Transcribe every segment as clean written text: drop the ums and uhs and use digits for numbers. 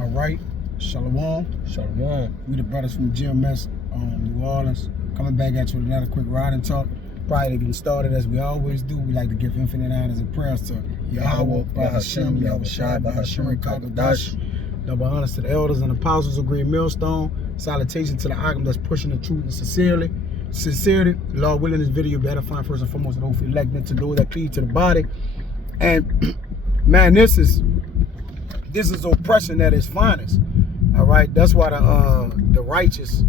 All right, Shalom. Shalom. We the brothers from GMS, New Orleans, coming back at you with another quick riding talk. Prior to getting started, as we always do, we like to give infinite honors and prayers to Yahweh, Bahashem, Yahweh Shai, Bahashem, Kakadash. Double honors to the elders and apostles of Green Millstone. Salutation to the Agam that's pushing the truth and sincerity. Lord willing, this video better find first and foremost those who elect to those that cleave to the body. And man, this is oppression at its finest. All right, that's why the righteous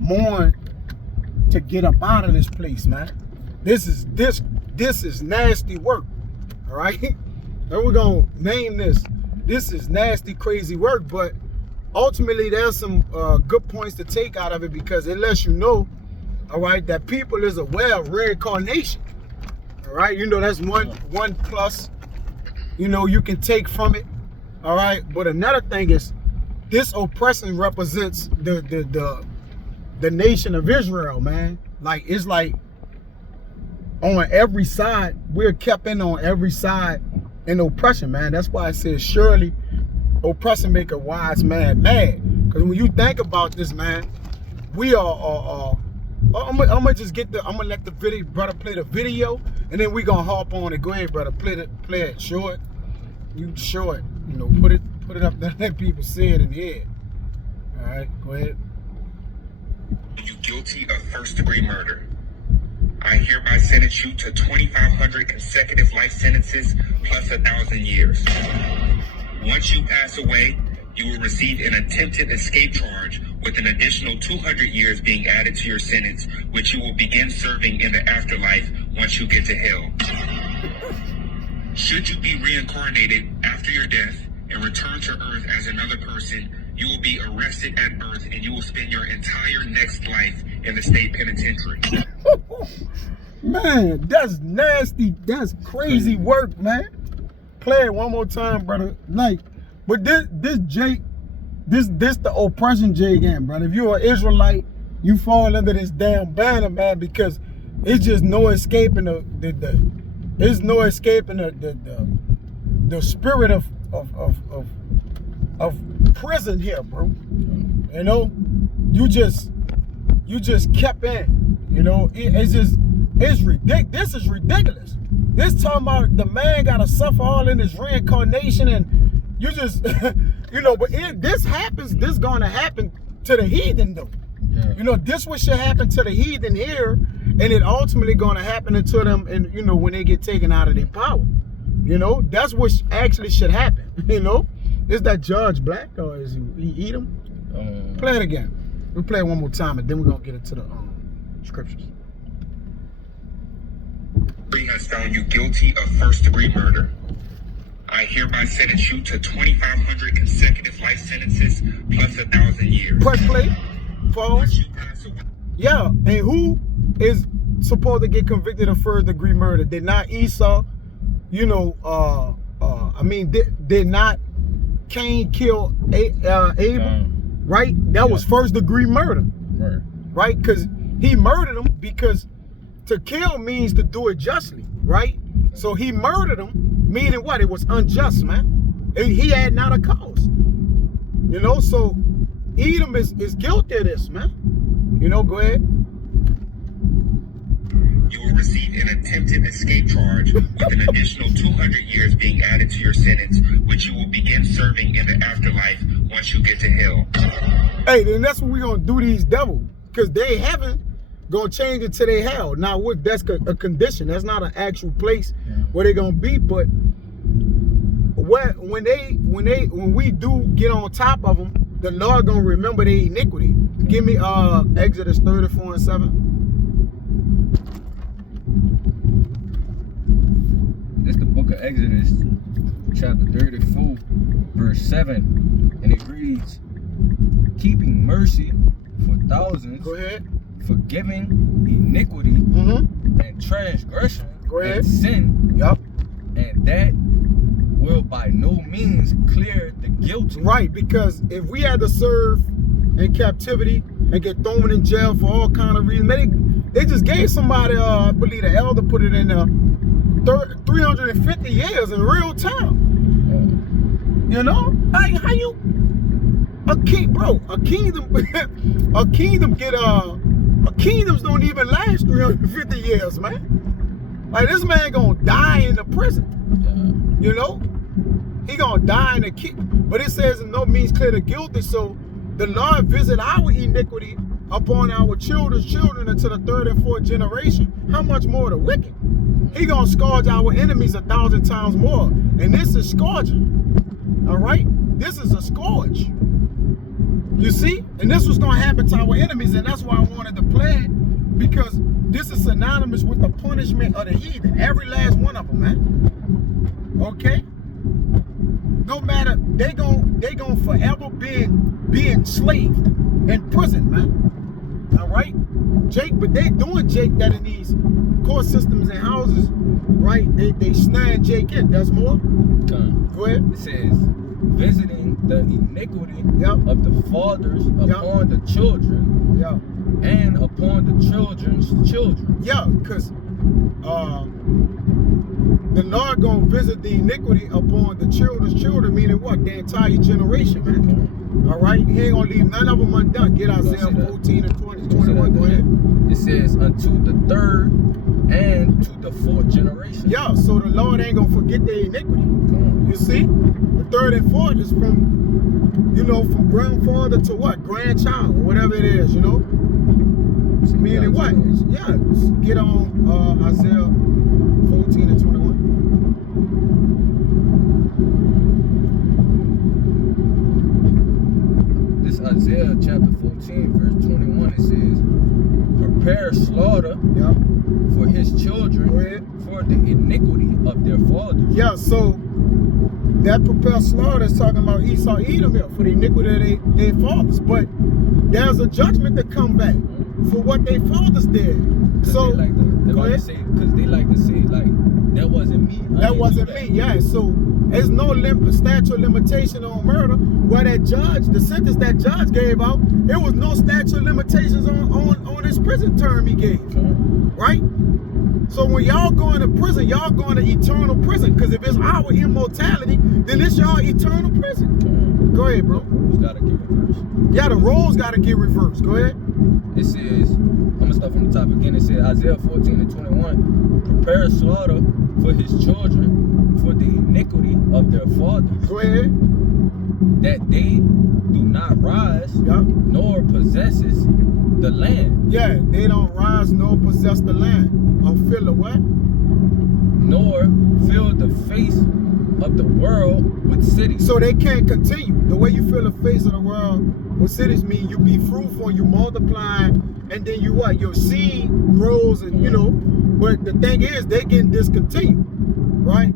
mourn to get up out of this place, man. This is nasty work. All right, and we're gonna name this. This is nasty, crazy work, but ultimately there's some good points to take out of it, because it lets you know, all right, that people is aware of reincarnation. All right, you know, that's one plus, you know, you can take from it. All right, but another thing is this oppression represents the nation of Israel, man. Like, it's like on every side, we're kept in on every side in oppression, man. That's why it says, surely oppression make a wise man mad. Because when you think about this, man, we are I'm gonna let the video brother play the video, and then we gonna hop on it. Go ahead, brother, play it. Show it. You show it. You know, put it up there, let people see it in the head. All right, go ahead. You guilty of first-degree murder. I hereby sentence you to 2,500 consecutive life sentences plus 1,000 years. Once you pass away, you will receive an attempted escape charge with an additional 200 years being added to your sentence, which you will begin serving in the afterlife once you get to hell. Should you be reincarnated after your death and return to Earth as another person, you will be arrested at birth and you will spend your entire next life in the state penitentiary. Man, that's nasty. That's crazy work, man. Play it one more time, brother. Like, but this Jake, this the oppression Jake again, brother. If you're an Israelite, you fall under this damn banner, man, because it's just no escaping there's no escaping the spirit of prison here, bro. You know, you just kept in. You know, it's ridiculous. This is ridiculous. This talking about the man gotta suffer all in his reincarnation, and you just you know, but this gonna happen to the heathen though. Yeah. You know, this what should happen to the heathen here, and it ultimately gonna happen to them, and you know, when they get taken out of their power. You know, that's what actually should happen. You know, is that Judge Black, or is he Edom? Play it again. We'll play it one more time, and then we're gonna get into the scriptures. Has found you guilty of first-degree murder. I hereby sentence you to 2,500 consecutive life sentences plus 1,000 years. Press play. Pause. Yeah, and who is supposed to get convicted of first-degree murder? Did not Esau, you know, I mean, did not Cain kill Abel? Right? That was first-degree murder. Right? Because he murdered him, because to kill means to do it justly, right? So he murdered him, meaning what? It was unjust, man. He had not a cause. You know, so Edom is guilty of this, man. You know, go ahead. You will receive an attempted escape charge with an additional 200 years being added to your sentence, which you will begin serving in the afterlife once you get to hell. Hey, then that's what we're going to do these devils, because they haven't gonna change it to their hell. Now, that's a condition. That's not an actual place where they're gonna be. But when we do get on top of them, the Lord gonna remember their iniquity. Give me Exodus 34:7. It's the book of Exodus, chapter 34, verse 7, and it reads, "Keeping mercy for thousands." Go ahead. "Forgiving iniquity and transgression and sin." Yup. "And that will by no means clear the guilty." Right, because if we had to serve in captivity and get thrown in jail for all kind of reasons, they just gave somebody, I believe the elder put it in there, 350 years in real time. You know, like how you a king, bro? A kingdom, a kingdoms don't even last 350 years, man. Like this man gonna die in the prison. Yeah. You know, he gonna die in the but it says in no means clear the guilty. So the Lord visit our iniquity upon our children's children until the 3rd and 4th generation. How much more the wicked? He gonna scourge our enemies 1,000 times more. And this is scourging. All right, this is a scourge. You see, and this was gonna happen to our enemies, and that's why I wanted to play it, because this is synonymous with the punishment of the heathen. Every last one of them, man. Okay. No matter, they gon' forever be enslaved in prison, man. All right, Jake, but they doing Jake that in these court systems and houses, right? They snag Jake in. That's more. Go ahead. It says, visiting the iniquity Yep. of the fathers upon the children Yeah. and upon the children's children. Yeah, because the Lord gonna visit the iniquity upon the children's children, meaning what? The entire generation, man. All right? He ain't gonna leave none of them undone. Get Isaiah 14 and 20, 21. Go ahead. It says, unto the 3rd and to the 4th generation. Yeah, so the Lord ain't gonna forget their iniquity. You see? The 3rd and 4th is from, you know, from grandfather to what? Grandchild, or whatever it is, you know? Meaning what? Yeah, get on Isaiah 14 and 21. This Isaiah chapter 14, verse 21, it says, prepare slaughter Yeah. for his children Go ahead. for the iniquity of their fathers. Yeah, so that prepare slaughter is talking about Esau, Edom for the iniquity of their fathers. But there's a judgment that come back for what their fathers did. So they like to say, because they like to say, like, that wasn't me. that wasn't me. Yeah, so there's no statute of limitation on murder. Where that judge, the sentence that judge gave out, there was no statute of limitations on his prison term he gave. Right? So when y'all going to prison, y'all going to eternal prison. Because if it's our immortality, then it's y'all eternal prison. Go ahead, bro. Rules gotta get reversed. Yeah, the roles got to get reversed. Go ahead. It says, I'm gonna start from the top again. It says, Isaiah 14 and 21, prepare slaughter for his children for the iniquity of their fathers, Go ahead. that they do not rise Yeah. nor possesses the land, Yeah, they don't rise nor possess the land. Fill the what? nor fill the face of the world with cities. So they can't continue. The way you fill the face of the world with cities mean you be fruitful, you multiply, and then you what? Your seed grows, and you know. But the thing is, they getting discontinued, right?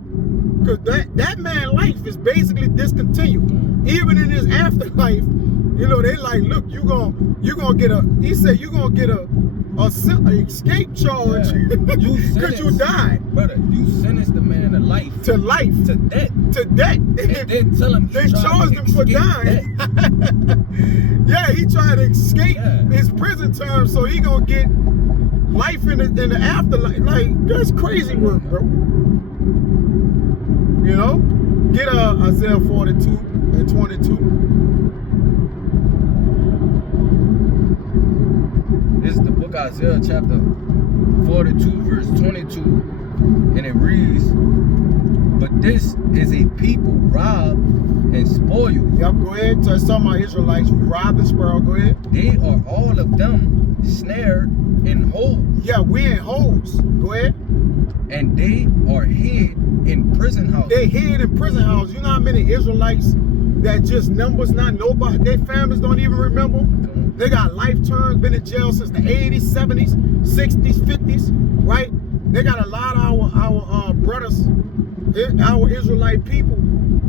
Because that man life is basically discontinued. Even in his afterlife, you know, they like, look, you gonna get a. He said you gonna get a escape charge because you died. Brother, you sentenced the man to life. To life. To death. To death. And then tell him They charged him for dying. Yeah, he tried to escape his prison term, so he gonna get life in the afterlife. Like, that's crazy work, bro. You know? Get Isaiah 42 and 22. This is the book of Isaiah chapter 42 verse 22, and it reads, but this is a people robbed and spoiled. Yep, go ahead. Tell some of my Israelites, we robbed and spoiled. Go ahead. They are all of them snared in holes. Yeah, we in holes. Go ahead. And they are hid in prison houses. They hid in prison houses. You know how many Israelites that just numbers, not nobody, their families don't even remember? They got life terms, been in jail since the 80s, 70s, 60s, 50s, right? They got a lot of our brothers, our Israelite people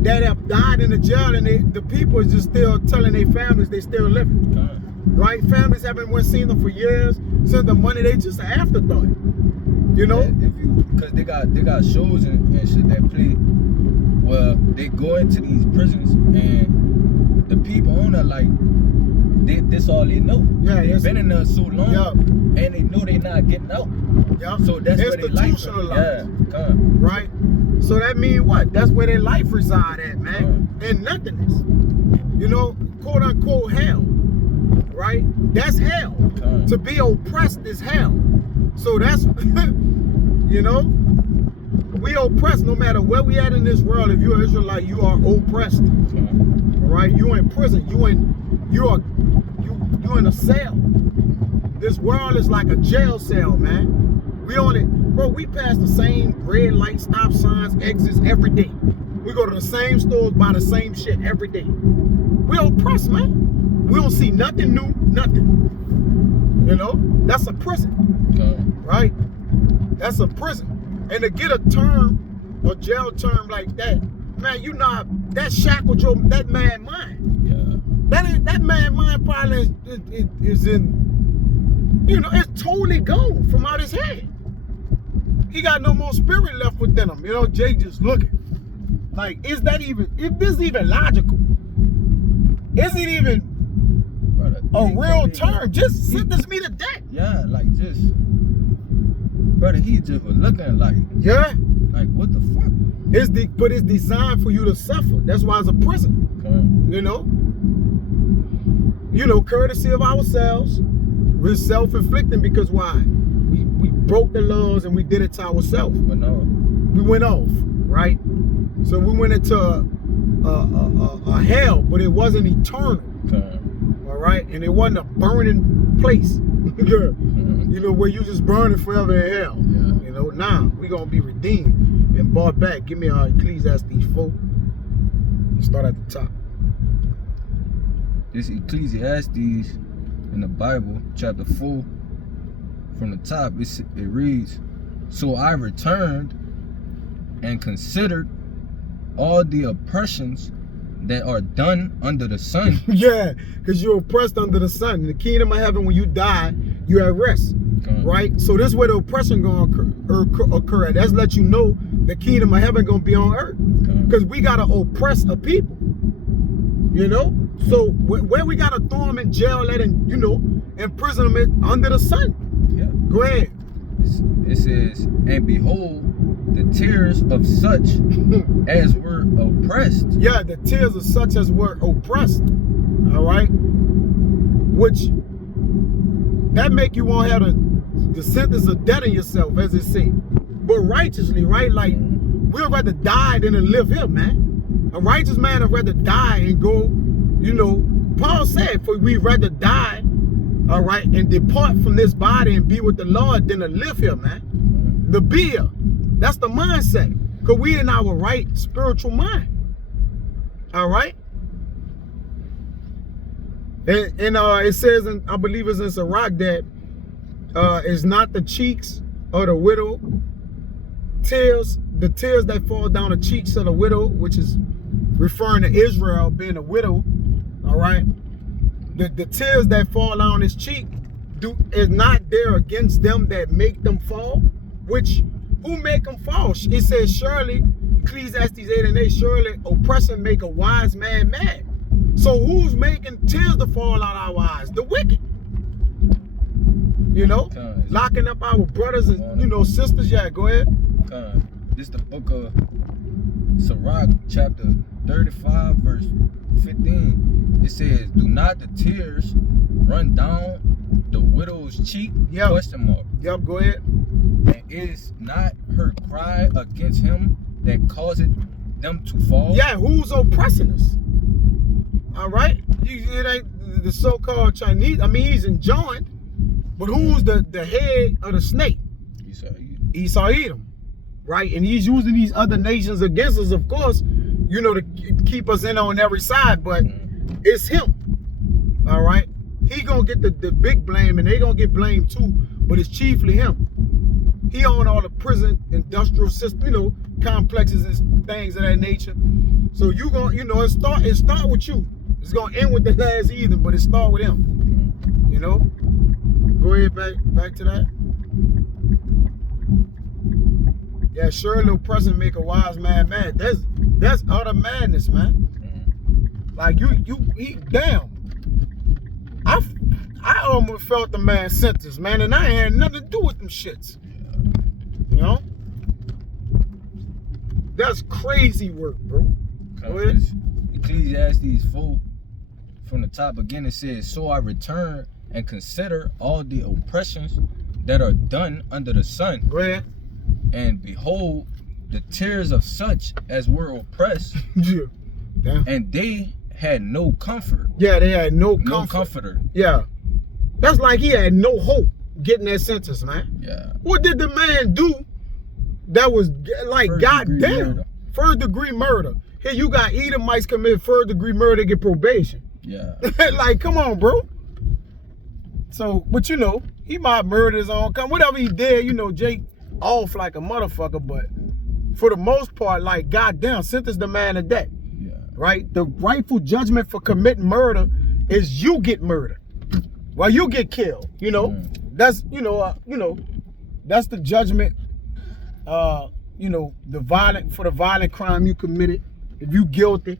that have died in the jail, and the people is just still telling their families they still living, right? Families haven't seen them for years, sent them money, they just an afterthought, you know? Because they got shows and shit that play. Well, they go into these prisons and the people on there like this all they know. Yeah, They've been in there so long, Yeah. and they know they not getting out. Yeah. So that's where they life. Institutionalized. Yeah, come. Right? So that means what? That's where their life reside at, man. In nothingness. You know, quote unquote hell. Right? That's hell. Come. To be oppressed is hell. So that's you know, we oppressed no matter where we at in this world. If you're an Israelite, you are oppressed. Come. All right? You in prison. You in a cell. This world is like a jail cell, man. We pass the same red light, stop signs, exits every day. We go to the same stores, buy the same shit every day. We oppressed, man. We don't see nothing new, nothing. You know, that's a prison, Come. right? That's a prison. And to get a jail term like that, man, you know, that shackled that man mind. Yeah. That man mind probably is in, you know, it's totally gone from out his head. He got no more spirit left within him. You know, Jay just looking. Like, is this even logical? Is it even Brother, a he real can't even- term? Just sentence me to death. Yeah, like just, brother, he just was looking like what the fuck? But it's designed for you to suffer. That's why it's a prison. Come. You know, courtesy of ourselves. We're self-inflicting because why? We broke the laws and we did it to ourselves. But no. We went off, right? So we went into a hell, but it wasn't eternal, Come. all right? And it wasn't a burning place, you know, where you just burning forever in hell. Yeah. You know, now we gonna be redeemed and bought back. Give me Ecclesiastes 4. Start at the top. This Ecclesiastes in the Bible, chapter 4, from the top, it reads, "So I returned and considered all the oppressions that are done under the sun." Yeah, because you're oppressed under the sun. In the kingdom of heaven, when you die, you're at rest. Come. Right? So this is where the oppression gonna occur at. That's let you know the kingdom of heaven gonna be on earth. Come. Because we gotta oppress a people. You know? So where we gotta throw them in jail, let them, you know, imprison them under the sun. Yeah. Go ahead. It says, "And behold, the tears of such as were oppressed." Yeah, the tears of such as were oppressed. All right? Which that make you want to have the sentence of death in yourself, as it say. But righteously, right? Like, we'd rather die than to live here, man. A righteous man would rather die and go, you know, Paul said, for we'd rather die, all right, and depart from this body and be with the Lord than to live here, man. The be here. That's the mindset. Because we in our right spiritual mind. All right? And it says, I believe it's in Sirach, that it's not the cheeks of the widow tears, the tears that fall down the cheeks of the widow, which is referring to Israel being a widow. All right? The tears that fall down his cheek is not there against them that make them fall, which who make them fall? It says, surely, Ecclesiastes 8:8, surely oppression make a wise man mad. So who's making tears to fall out our eyes? The wicked. You know? Locking up our brothers and, you know, sisters. Yeah, go ahead. This is the book of Sirach, chapter 35, verse 15. It says, "Do not the tears run down the widow's cheek?" Yep. Question mark. Yep, go ahead. "And is not her cry against him that causeth them to fall?" Yeah, who's oppressing us? All right? It ain't the so-called Chinese. I mean, he's enjoined, but who's the head of the snake? Esau Edom, right? And he's using these other nations against us, of course, you know, to keep us in on every side, but it's him. All right? He gonna get the big blame, and they gonna get blamed too, but it's chiefly him. He own all the prison industrial system, you know, complexes and things of that nature. So you gonna, you know, it start with you. It's gonna end with the last heathen, but it start with him. You know? Go ahead, back to that. Yeah, surely oppression make a wise man mad. That's utter madness, man. Like he damn. I almost felt the man sentence, man, and I ain't had nothing to do with them shits. You know? That's crazy work, bro. Ecclesiastes 4, from the top again, it says, "So I return and consider all the oppressions that are done under the sun. Go ahead. And behold, the tears of such as were oppressed, Yeah. Damn. and they had no comfort." Yeah, they had no No comforter. Yeah. That's like he had no hope getting that sentence, man. Yeah. What did the man do that was like, goddamn, first degree murder? Here you got Edomites commit first degree murder, get probation. Yeah. Like, come on, bro. So, but you know, he might murder his own kind. Whatever he did, you know, Jake off like a motherfucker, but for the most part, like, goddamn, sentence the man to death. Yeah. Right? The rightful judgment for committing murder is you get murdered. Well, you get killed, you know. That's, you know, that's the judgment, you know, the violent crime you committed. If you guilty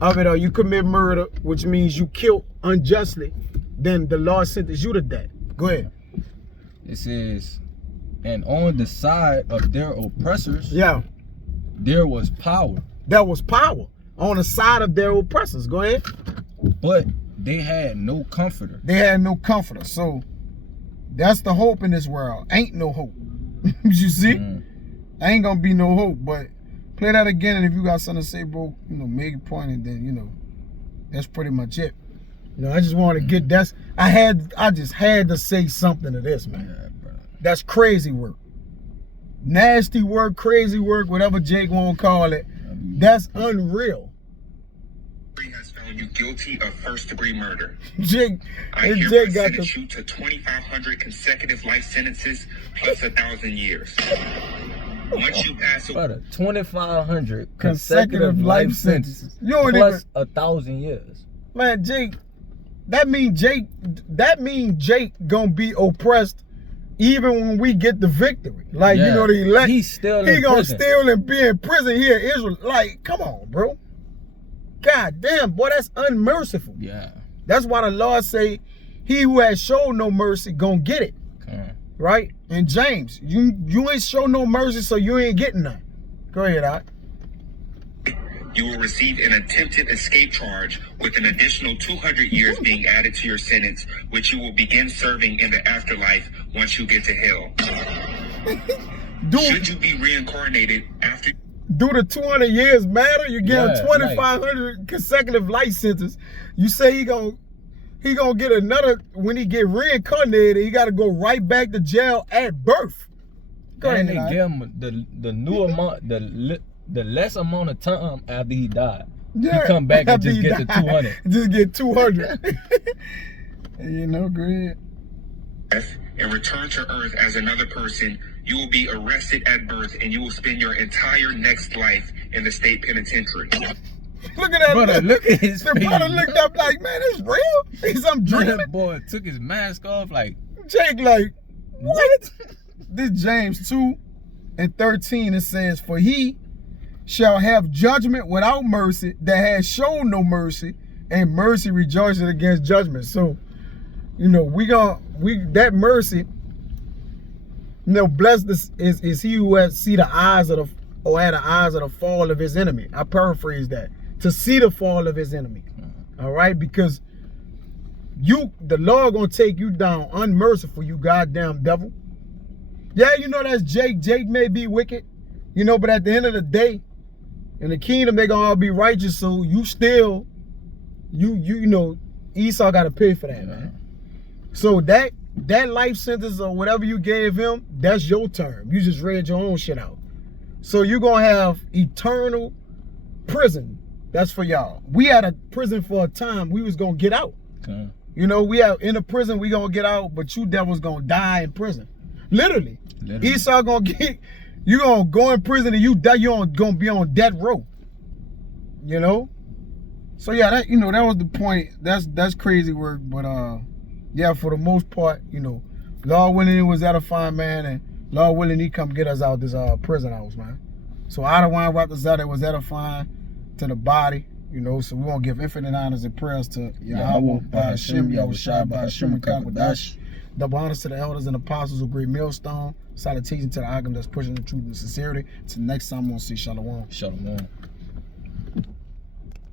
of it or you commit murder, which means you killed unjustly, then the law sentences you to death. Go ahead. It says, "And on the side of their oppressors, Yeah, there was power, there was power on the side of their oppressors. Go ahead. but they had no comforter." They had no comforter. So that's the hope in this world. Ain't no hope. You see? Ain't gonna be no hope. But play that again, and if you got something to say, bro, you know, make a point, and then, you know, that's pretty much it. You know, I just want to get that's I just had to say something to this, man. Yeah, bro. That's crazy work. Nasty work, crazy work, whatever Jake won't call it. That's unreal. Has found you guilty of first-degree murder. Jake, I and hereby Jake got sentence the you to 2,500 consecutive life sentences plus 1,000 years. Once you pass away, Brother, 2,500 consecutive life sentences. You don't plus even, 1,000 years. man, Jake. That mean Jake gonna be oppressed even when we get the victory. Like, you know, the elect. He's still He in gonna prison. still and be in prison here in Israel. Like, come on, bro. God damn, boy, that's unmerciful. Yeah. That's why the Lord say, he who has shown no mercy gonna get it. Come on. Right? And James, you ain't show no mercy, so you ain't getting none. Go ahead, Doc. you will receive an attempted escape charge with an additional 200 years being added to your sentence, which you will begin serving in the afterlife once you get to hell. Should you be reincarnated after... Do the 200 years matter? You get Yeah, 2,500 consecutive life sentences. You say he gonna get another, when he get reincarnated, he gotta go right back to jail at birth. Go And ahead, they give him the new amount, the less amount of time after he died. Yeah, He come back and after just he get the died. 200. Just get 200. You know, great. and return to earth as another person, you will be arrested at birth and you will spend your entire next life in the state penitentiary. Look at that. Brother, look at his The face. brother looked up like, man, it's real? Is I'm dreaming? That boy took his mask off like, Jake like, what? This James 2:13, it says, for he shall have judgment without mercy that has shown no mercy, and mercy rejoices against judgment. So, you know, that mercy, you know, blessed is he who has see the eyes of had the eyes of the fall of his enemy. I paraphrase that. To see the fall of his enemy. All right? Because the Lord gonna take you down unmerciful, you goddamn devil. Yeah, you know that's Jake. Jake may be wicked, you know, but at the end of the day, in the kingdom, they gonna all be righteous. So you still, you know, Esau gotta pay for that, man. So that life sentence or whatever you gave him, that's your term. You just read your own shit out. So you're gonna have eternal prison. That's for y'all. We had a prison for a time. We was gonna get out. okay. You know, we have in a prison, we gonna get out, but you devils gonna die in prison. Literally. Esau gonna you gonna go in prison and you die, you gonna be on death row. You know? So yeah, that, you know, that was the point. That's crazy work, but yeah, for the most part, you know, Lord willing it was edifying, man, and Lord willing he come get us out this prison house, man. So out of wine brought us out, it was edifying to the body, You know, so we want to give infinite honors and prayers to Yahweh, Ba'Hashem, Yahushua, Ba'Hashem, and Kakwadash. Double honors to the elders and apostles of Great Millstone. Salutation to the Agam that's pushing the truth and sincerity. Till next time, we'll see Shalom. Shalom.